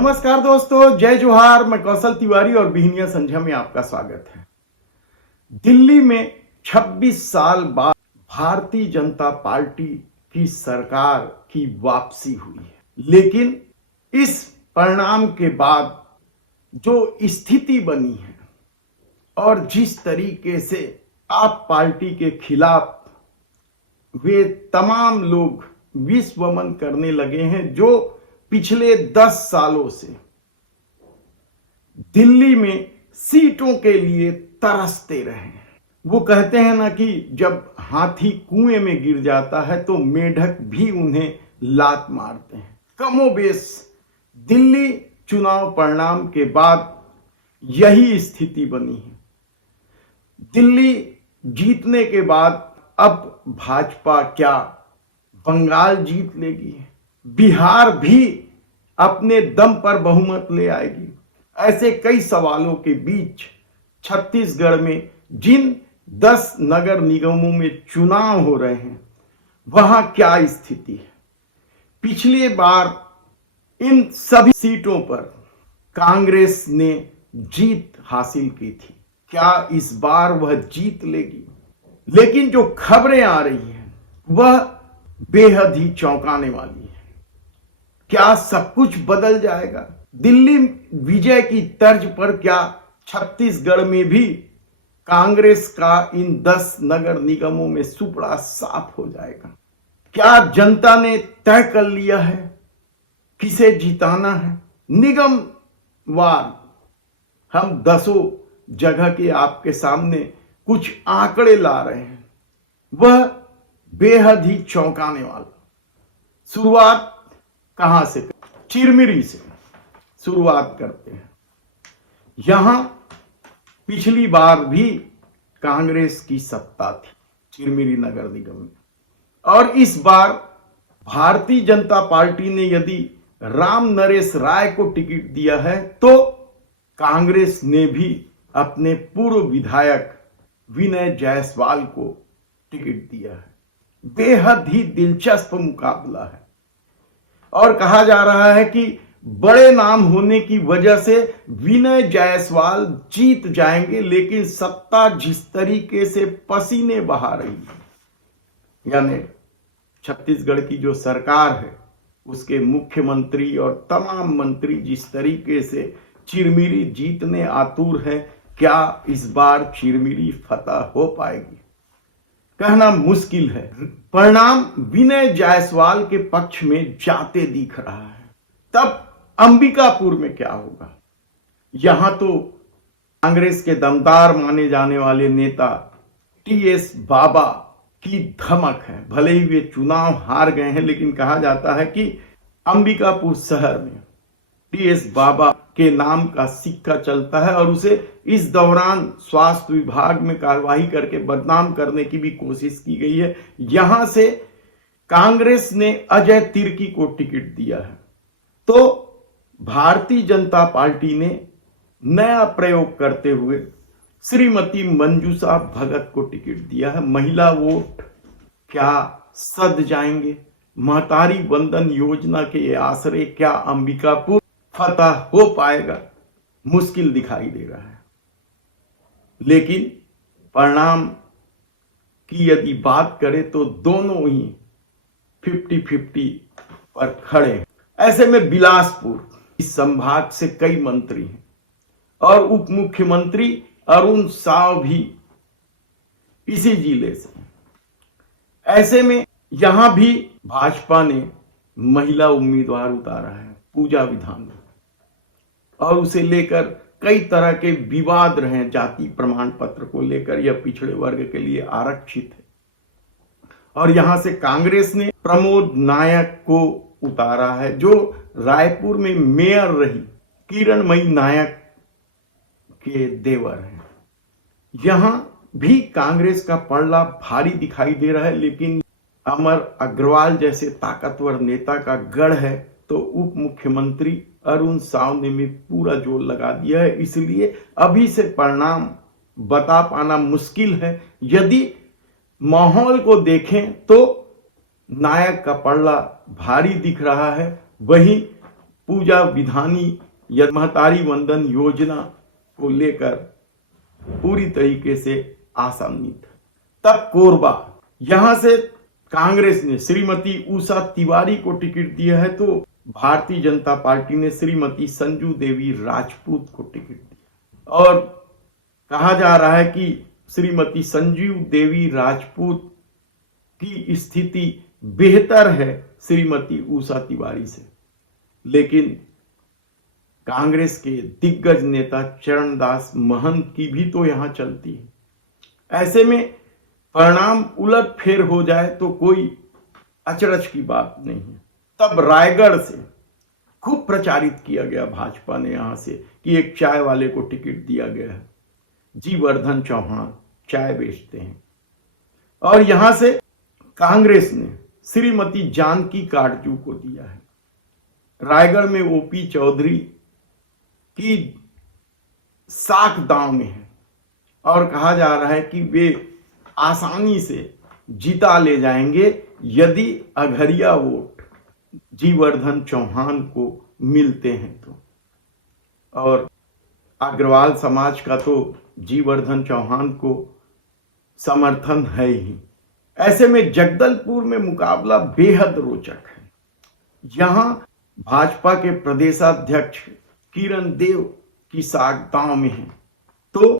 नमस्कार दोस्तों, जय जोहार। मैं कौशल तिवारी और बिहनिया संध्या में आपका स्वागत है। दिल्ली में 26 साल बाद भारतीय जनता पार्टी की सरकार की वापसी हुई है, लेकिन इस परिणाम के बाद जो स्थिति बनी है और जिस तरीके से आप पार्टी के खिलाफ वे तमाम लोग विश्वमन करने लगे हैं जो पिछले 10 सालों से दिल्ली में सीटों के लिए तरसते रहे हैं। वो कहते हैं ना कि जब हाथी कुएं में गिर जाता है तो मेढक भी उन्हें लात मारते हैं। कमोबेश दिल्ली चुनाव परिणाम के बाद यही स्थिति बनी है। दिल्ली जीतने के बाद अब भाजपा क्या बंगाल जीत लेगी, बिहार भी अपने दम पर बहुमत ले आएगी? ऐसे कई सवालों के बीच छत्तीसगढ़ में जिन 10 नगर निगमों में चुनाव हो रहे हैं वहां क्या स्थिति है? पिछली बार इन सभी सीटों पर कांग्रेस ने जीत हासिल की थी। क्या इस बार वह जीत लेगी? लेकिन जो खबरें आ रही हैं वह बेहद ही चौंकाने वाली है। क्या सब कुछ बदल जाएगा? दिल्ली विजय की तर्ज पर क्या छत्तीसगढ़ में भी कांग्रेस का इन 10 नगर निगमों में सुपड़ा साफ हो जाएगा? क्या जनता ने तय कर लिया है किसे जिताना है? निगम वार हम 10 जगह के आपके सामने कुछ आंकड़े ला रहे हैं, वह बेहद ही चौंकाने वाला। शुरुआत कहां से? चिरमिरी से शुरुआत करते हैं। यहां पिछली बार भी कांग्रेस की सत्ता थी चिरमिरी नगर निगम में, और इस बार भारतीय जनता पार्टी ने यदि राम नरेश राय को टिकट दिया है तो कांग्रेस ने भी अपने पूर्व विधायक विनय जायसवाल को टिकट दिया है। बेहद ही दिलचस्प मुकाबला है और कहा जा रहा है कि बड़े नाम होने की वजह से विनय जायसवाल जीत जाएंगे, लेकिन सत्ता जिस तरीके से पसीने बहा रही है, यानी छत्तीसगढ़ की जो सरकार है उसके मुख्यमंत्री और तमाम मंत्री जिस तरीके से चिरमिरी जीतने आतुर है, क्या इस बार चिरमिरी फतह हो पाएगी? कहना मुश्किल है। परिणाम विनय जायसवाल के पक्ष में जाते दिख रहा है। तब अंबिकापुर में क्या होगा? यहां तो कांग्रेस के दमदार माने जाने वाले नेता टीएस बाबा की धमक है। भले ही वे चुनाव हार गए हैं, लेकिन कहा जाता है कि अंबिकापुर शहर में टीएस बाबा के नाम का सिक्का चलता है और उसे इस दौरान स्वास्थ्य विभाग में कार्रवाई करके बदनाम करने की भी कोशिश की गई है। यहां से कांग्रेस ने अजय तिर्की को टिकट दिया है, तो भारतीय जनता पार्टी ने नया प्रयोग करते हुए श्रीमती मंजूषा भगत को टिकट दिया है। महिला वोट क्या सध जाएंगे? महतारी वंदन योजना के आसरे क्या अंबिकापुर फतह हो पाएगा? मुश्किल दिखाई दे रहा है। लेकिन परिणाम की यदि बात करें तो दोनों ही 50-50 पर खड़े हैं। ऐसे में बिलासपुर इस संभाग से कई मंत्री हैं और उप मुख्यमंत्री अरुण साव भी इसी जिले से। ऐसे में यहां भी भाजपा ने महिला उम्मीदवार उतारा है, पूजा विधान, और उसे लेकर कई तरह के विवाद रहे। जाति प्रमाण पत्र को लेकर यह पिछड़े वर्ग के लिए आरक्षित है। और यहां से कांग्रेस ने प्रमोद नायक को उतारा है जो रायपुर में मेयर रही किरणमयी नायक के देवर हैं। यहां भी कांग्रेस का पलड़ा भारी दिखाई दे रहा है, लेकिन अमर अग्रवाल जैसे ताकतवर नेता का गढ़ है तो उप मुख्यमंत्री अरुण साव ने भी पूरा जोर लगा दिया है। इसलिए अभी से परिणाम बता पाना मुश्किल है। यदि माहौल को देखें तो नायक का पलड़ा भारी दिख रहा है, वहीं पूजा विधानी या महतारी वंदन योजना को लेकर पूरी तरीके से आशान्वित है। तब कोरबा, यहां से कांग्रेस ने श्रीमती उषा तिवारी को टिकट दिया है, तो भारतीय जनता पार्टी ने श्रीमती संजू देवी राजपूत को टिकट दिया। और कहा जा रहा है कि श्रीमती संजू देवी राजपूत की स्थिति बेहतर है श्रीमती उषा तिवारी से, लेकिन कांग्रेस के दिग्गज नेता चरणदास महंत की भी तो यहां चलती है। ऐसे में परिणाम उलट फेर हो जाए तो कोई अचरज की बात नहीं है। तब रायगढ़ से खूब प्रचारित किया गया भाजपा ने यहां से कि एक चाय वाले को टिकट दिया गया है, जीवर्धन चौहान चाय बेचते हैं। और यहां से कांग्रेस ने श्रीमती जानकी काटजू को दिया है। रायगढ़ में ओपी चौधरी की साख दांव में है और कहा जा रहा है कि वे आसानी से जीता ले जाएंगे यदि अघरिया वोट जीवर्धन चौहान को मिलते हैं तो। और अग्रवाल समाज का तो जीवर्धन चौहान को समर्थन है ही। ऐसे में जगदलपुर में मुकाबला बेहद रोचक है। यहां भाजपा के प्रदेशाध्यक्ष किरण देव की साख दांव में है, तो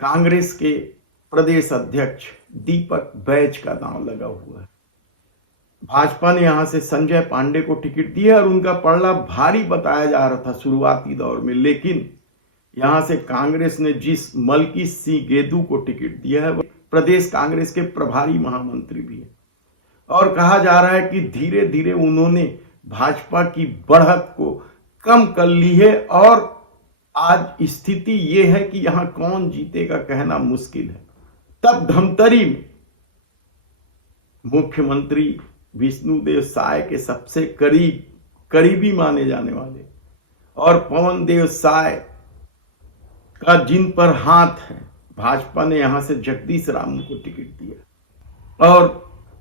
कांग्रेस के प्रदेश अध्यक्ष दीपक बैज का दांव लगा हुआ है। भाजपा ने यहां से संजय पांडे को टिकट दिया और उनका पलड़ा भारी बताया जा रहा था शुरुआती दौर में, लेकिन यहां से कांग्रेस ने जिस मलकी सिंह गेदू को टिकट दिया है वह प्रदेश कांग्रेस के प्रभारी महामंत्री भी है। और कहा जा रहा है कि धीरे धीरे उन्होंने भाजपा की बढ़त को कम कर ली है और आज स्थिति यह है कि यहां कौन जीतेगा कहना मुश्किल है। तब धमतरी में मुख्यमंत्री विष्णुदेव साय के सबसे करीबी माने जाने वाले और पवन देव साय का जिन पर हाथ है, भाजपा ने यहां से जगदीश राम को टिकट दिया और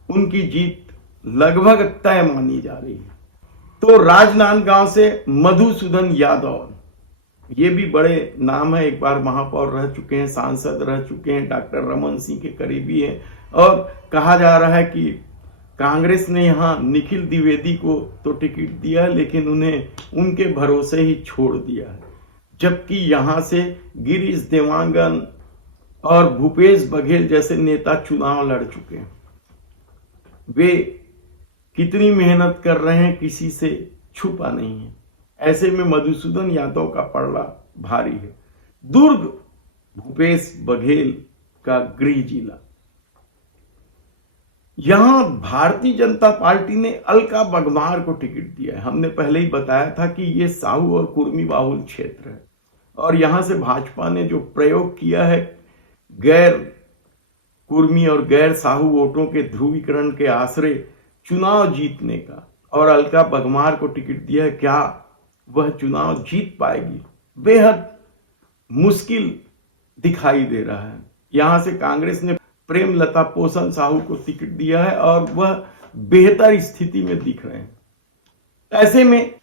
उनकी जीत लगभग तय मानी जा रही है। तो राजनांदगांव से मधुसूदन यादव, ये भी बड़े नाम है, एक बार महापौर रह चुके हैं, सांसद रह चुके हैं, डॉक्टर रमन सिंह के करीबी हैं। और कहा जा रहा है कि कांग्रेस ने यहां निखिल द्विवेदी को तो टिकट दिया है, लेकिन उन्हें उनके भरोसे ही छोड़ दिया है। जबकि यहां से गिरीश देवांगन और भूपेश बघेल जैसे नेता चुनाव लड़ चुके हैं। वे कितनी मेहनत कर रहे हैं किसी से छुपा नहीं है। ऐसे में मधुसूदन यादव का पलड़ा भारी है। दुर्ग भूपेश बघेल का गृह जिला, यहां भारतीय जनता पार्टी ने अलका बघमार को टिकट दिया है। हमने पहले ही बताया था कि यह साहू और कुर्मी बाहुल क्षेत्र है और यहां से भाजपा ने जो प्रयोग किया है गैर कुर्मी और गैर साहू वोटों के ध्रुवीकरण के आश्रय चुनाव जीतने का, और अलका बघमार को टिकट दिया है, क्या वह चुनाव जीत पाएगी? बेहद मुश्किल दिखाई दे रहा है। यहां से कांग्रेस ने प्रेमलता पोषण साहू को टिकट दिया है और वह बेहतर स्थिति में दिख रहे हैं। ऐसे में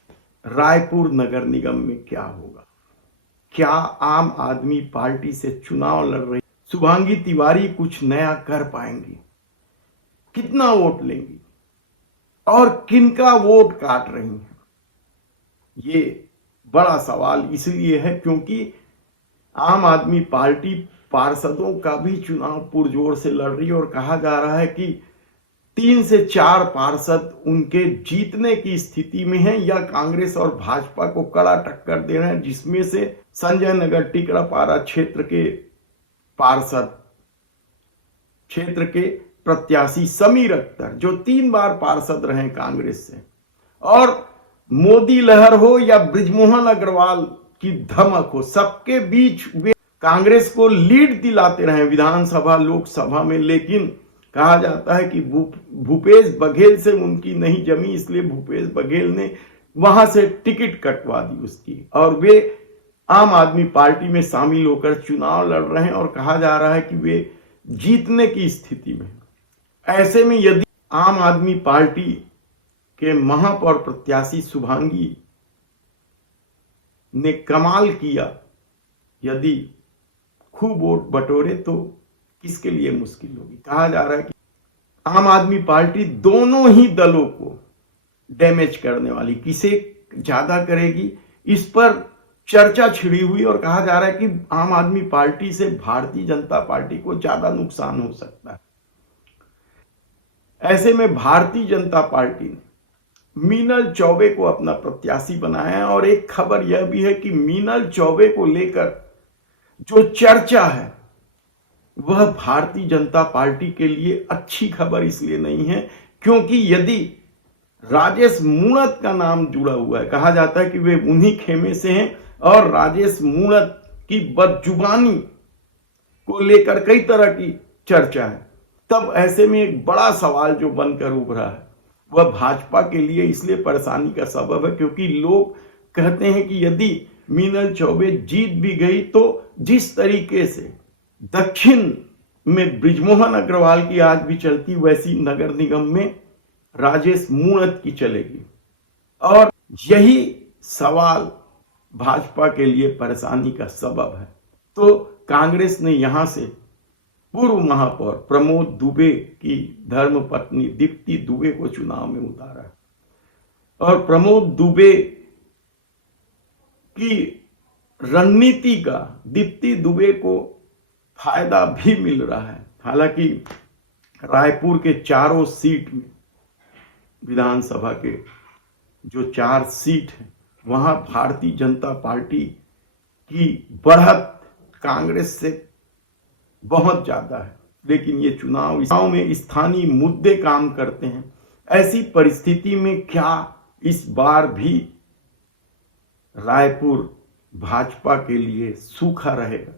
रायपुर नगर निगम में क्या होगा? क्या आम आदमी पार्टी से चुनाव लड़ रही शुभांगी तिवारी कुछ नया कर पाएंगी? कितना वोट लेंगी और किनका वोट काट रही हैं? ये बड़ा सवाल इसलिए है क्योंकि आम आदमी पार्टी पार्षदों का भी चुनाव पुरजोर से लड़ रही है और कहा जा रहा है कि 3 से 4 पार्षद उनके जीतने की स्थिति में हैं या कांग्रेस और भाजपा को कड़ा टक्कर दे रहे हैं, जिसमें से संजय नगर टिकरापारा क्षेत्र के पार्षद क्षेत्र के प्रत्याशी समीर अख्तर जो 3 बार पार्षद रहे कांग्रेस से, और मोदी लहर हो या बृजमोहन अग्रवाल की धमक हो, सबके बीच वे कांग्रेस को लीड दिलाते रहे विधानसभा लोकसभा में। लेकिन कहा जाता है कि भूपेश बघेल से उनकी नहीं जमी, इसलिए भूपेश बघेल ने वहां से टिकट कटवा दी उसकी और वे आम आदमी पार्टी में शामिल होकर चुनाव लड़ रहे हैं और कहा जा रहा है कि वे जीतने की स्थिति में। ऐसे में यदि आम आदमी पार्टी के महापौर प्रत्याशी शुभांगी ने कमाल किया, यदि खूब वोट बटोरे तो किसके लिए मुश्किल होगी। कहा जा रहा है कि आम आदमी पार्टी दोनों ही दलों को डैमेज करने वाली, किसे ज्यादा करेगी इस पर चर्चा छिड़ी हुई और कहा जा रहा है कि आम आदमी पार्टी से भारतीय जनता पार्टी को ज्यादा नुकसान हो सकता है। ऐसे में भारतीय जनता पार्टी ने मीनल चौबे को अपना प्रत्याशी बनाया है और एक खबर यह भी है कि मीनल चौबे को लेकर जो चर्चा है वह भारतीय जनता पार्टी के लिए अच्छी खबर इसलिए नहीं है क्योंकि यदि राजेश मूणत का नाम जुड़ा हुआ है, कहा जाता है कि वे उन्हीं खेमे से हैं और राजेश मूणत की बदजुबानी को लेकर कई तरह की चर्चा है, तब ऐसे में एक बड़ा सवाल जो बनकर उभरा है वह भाजपा के लिए इसलिए परेशानी का सबब है क्योंकि लोग कहते हैं कि यदि मीनल चौबे जीत भी गई तो जिस तरीके से दक्षिण में बृजमोहन अग्रवाल की आज भी चलती वैसी नगर निगम में राजेश मूणत की चलेगी और यही सवाल भाजपा के लिए परेशानी का सबब है। तो कांग्रेस ने यहां से पूर्व महापौर प्रमोद दुबे की धर्मपत्नी दीप्ति दुबे को चुनाव में उतारा है और प्रमोद दुबे की रणनीति का दीप्ति दुबे को फायदा भी मिल रहा है। हालांकि रायपुर के चारों सीट में विधानसभा के जो 4 सीट हैं वहां भारतीय जनता पार्टी की बढ़त कांग्रेस से बहुत ज्यादा है, लेकिन ये चुनाव में स्थानीय मुद्दे काम करते हैं। ऐसी परिस्थिति में क्या इस बार भी रायपुर भाजपा के लिए सूखा रहेगा?